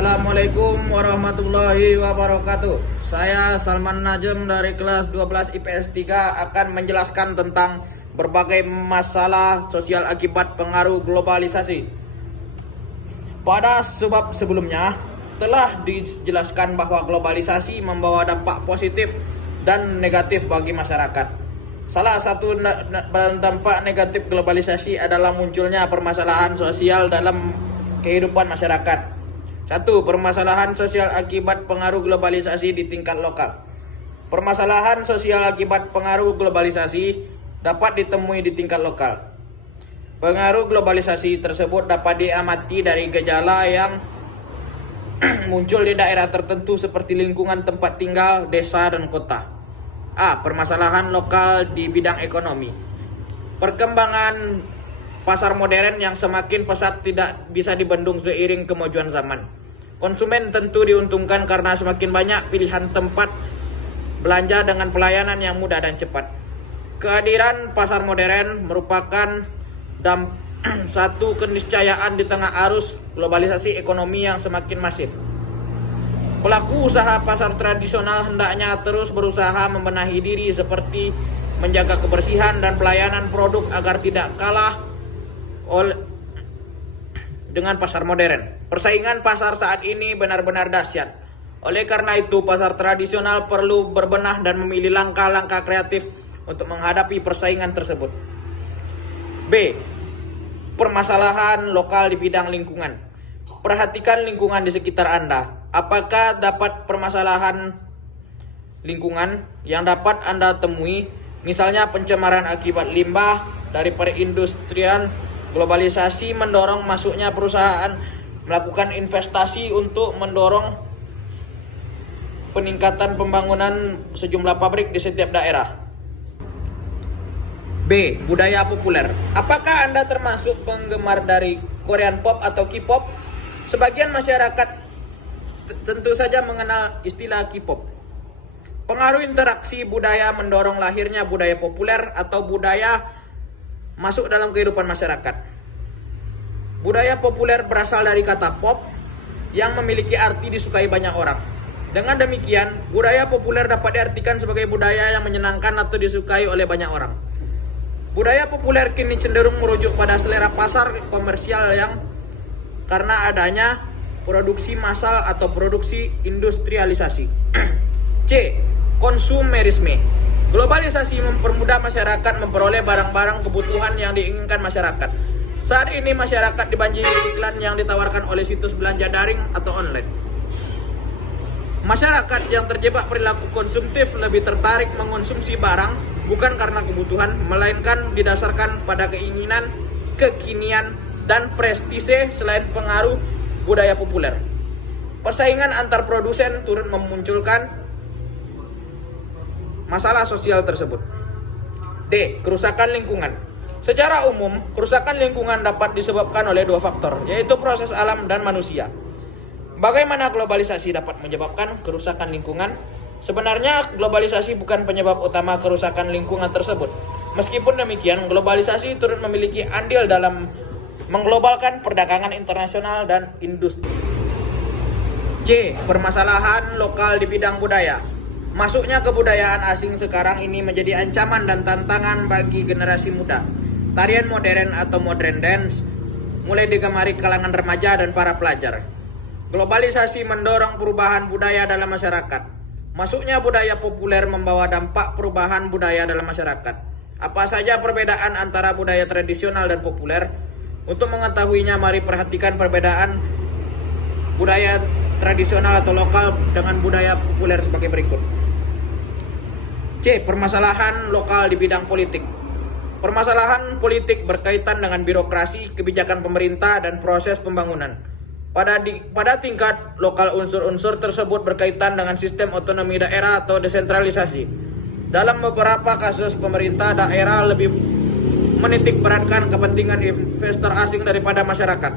Assalamualaikum warahmatullahi wabarakatuh. Saya Salman Najm dari kelas 12 IPS 3 akan menjelaskan tentang berbagai masalah sosial akibat pengaruh globalisasi. Pada sebab sebelumnya telah dijelaskan bahwa globalisasi membawa dampak positif dan negatif bagi masyarakat. Salah satu dampak negatif globalisasi adalah munculnya permasalahan sosial dalam kehidupan masyarakat. 1. Permasalahan sosial akibat pengaruh globalisasi di tingkat lokal. Permasalahan sosial akibat pengaruh globalisasi dapat ditemui di tingkat lokal. Pengaruh globalisasi tersebut dapat diamati dari gejala yang muncul di daerah tertentu seperti lingkungan tempat tinggal, desa, dan kota. A. Permasalahan lokal di bidang ekonomi. Perkembangan pasar modern yang semakin pesat tidak bisa dibendung seiring kemajuan zaman. Konsumen tentu diuntungkan karena semakin banyak pilihan tempat belanja dengan pelayanan yang mudah dan cepat. Kehadiran pasar modern merupakan satu keniscayaan di tengah arus globalisasi ekonomi yang semakin masif. Pelaku usaha pasar tradisional hendaknya terus berusaha membenahi diri seperti menjaga kebersihan dan pelayanan produk agar tidak kalah dengan pasar modern. Persaingan pasar saat ini benar-benar dahsyat. Oleh karena itu, pasar tradisional perlu berbenah dan memilih langkah-langkah kreatif untuk menghadapi persaingan tersebut. B. Permasalahan lokal di bidang lingkungan. Perhatikan lingkungan di sekitar Anda. Apakah dapat permasalahan lingkungan yang dapat Anda temui, misalnya pencemaran akibat limbah dari perindustrian. Globalisasi mendorong masuknya perusahaan melakukan investasi untuk mendorong peningkatan pembangunan sejumlah pabrik di setiap daerah. B. Budaya populer. Apakah Anda termasuk penggemar dari Korean pop atau K-pop? Sebagian masyarakat tentu saja mengenal istilah K-pop. Pengaruh interaksi budaya mendorong lahirnya budaya populer atau budaya masuk dalam kehidupan masyarakat. Budaya populer berasal dari kata pop yang memiliki arti disukai banyak orang. Dengan demikian, budaya populer dapat diartikan sebagai budaya yang menyenangkan atau disukai oleh banyak orang. Budaya populer kini cenderung merujuk pada selera pasar komersial yang karena adanya produksi massal atau produksi industrialisasi. C. Konsumerisme. Globalisasi mempermudah masyarakat memperoleh barang-barang kebutuhan yang diinginkan masyarakat. Saat ini masyarakat dibanjiri iklan yang ditawarkan oleh situs belanja daring atau online. Masyarakat yang terjebak perilaku konsumtif lebih tertarik mengonsumsi barang bukan karena kebutuhan, melainkan didasarkan pada keinginan, kekinian, dan prestise selain pengaruh budaya populer. Persaingan antar produsen turut memunculkan masalah sosial tersebut. D. Kerusakan lingkungan. Secara umum, kerusakan lingkungan dapat disebabkan oleh dua faktor, yaitu proses alam dan manusia. Bagaimana globalisasi dapat menyebabkan kerusakan lingkungan? Sebenarnya, globalisasi bukan penyebab utama kerusakan lingkungan tersebut. Meskipun demikian, globalisasi turut memiliki andil dalam mengglobalkan perdagangan internasional dan industri. C. Permasalahan lokal di bidang budaya. Masuknya kebudayaan asing sekarang ini menjadi ancaman dan tantangan bagi generasi muda. Tarian modern atau modern dance mulai digemari kalangan remaja dan para pelajar. Globalisasi mendorong perubahan budaya dalam masyarakat. Masuknya budaya populer membawa dampak perubahan budaya dalam masyarakat. Apa saja perbedaan antara budaya tradisional dan populer? Untuk mengetahuinya, mari perhatikan perbedaan budaya tradisional atau lokal dengan budaya populer sebagai berikut. C. Permasalahan lokal di bidang politik. Permasalahan politik berkaitan dengan birokrasi, kebijakan pemerintah, dan proses pembangunan. Pada tingkat lokal, unsur-unsur tersebut berkaitan dengan sistem otonomi daerah atau desentralisasi. Dalam beberapa kasus, pemerintah daerah lebih menitik beratkan kepentingan investor asing daripada masyarakat.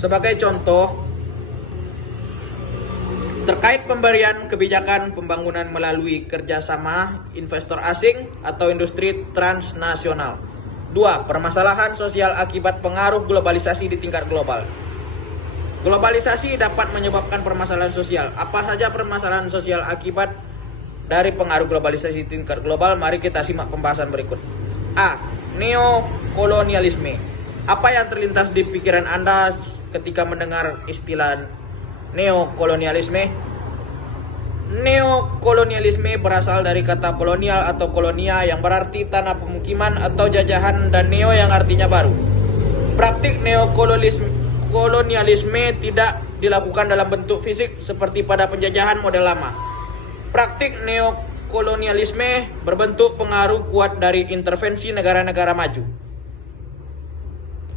Sebagai contoh, terkait pemberian kebijakan pembangunan melalui kerjasama investor asing atau industri transnasional. 2. Permasalahan sosial akibat pengaruh globalisasi di tingkat global. Globalisasi dapat menyebabkan permasalahan sosial. Apa saja permasalahan sosial akibat dari pengaruh globalisasi tingkat global? Mari kita simak pembahasan berikut. A. Neokolonialisme. Apa yang terlintas di pikiran Anda ketika mendengar istilah neokolonialisme? Neokolonialisme berasal dari kata kolonial atau kolonia yang berarti tanah pemukiman atau jajahan, dan neo yang artinya baru. Praktik neokolonialisme tidak dilakukan dalam bentuk fisik seperti pada penjajahan model lama. Praktik neokolonialisme berbentuk pengaruh kuat dari intervensi negara-negara maju.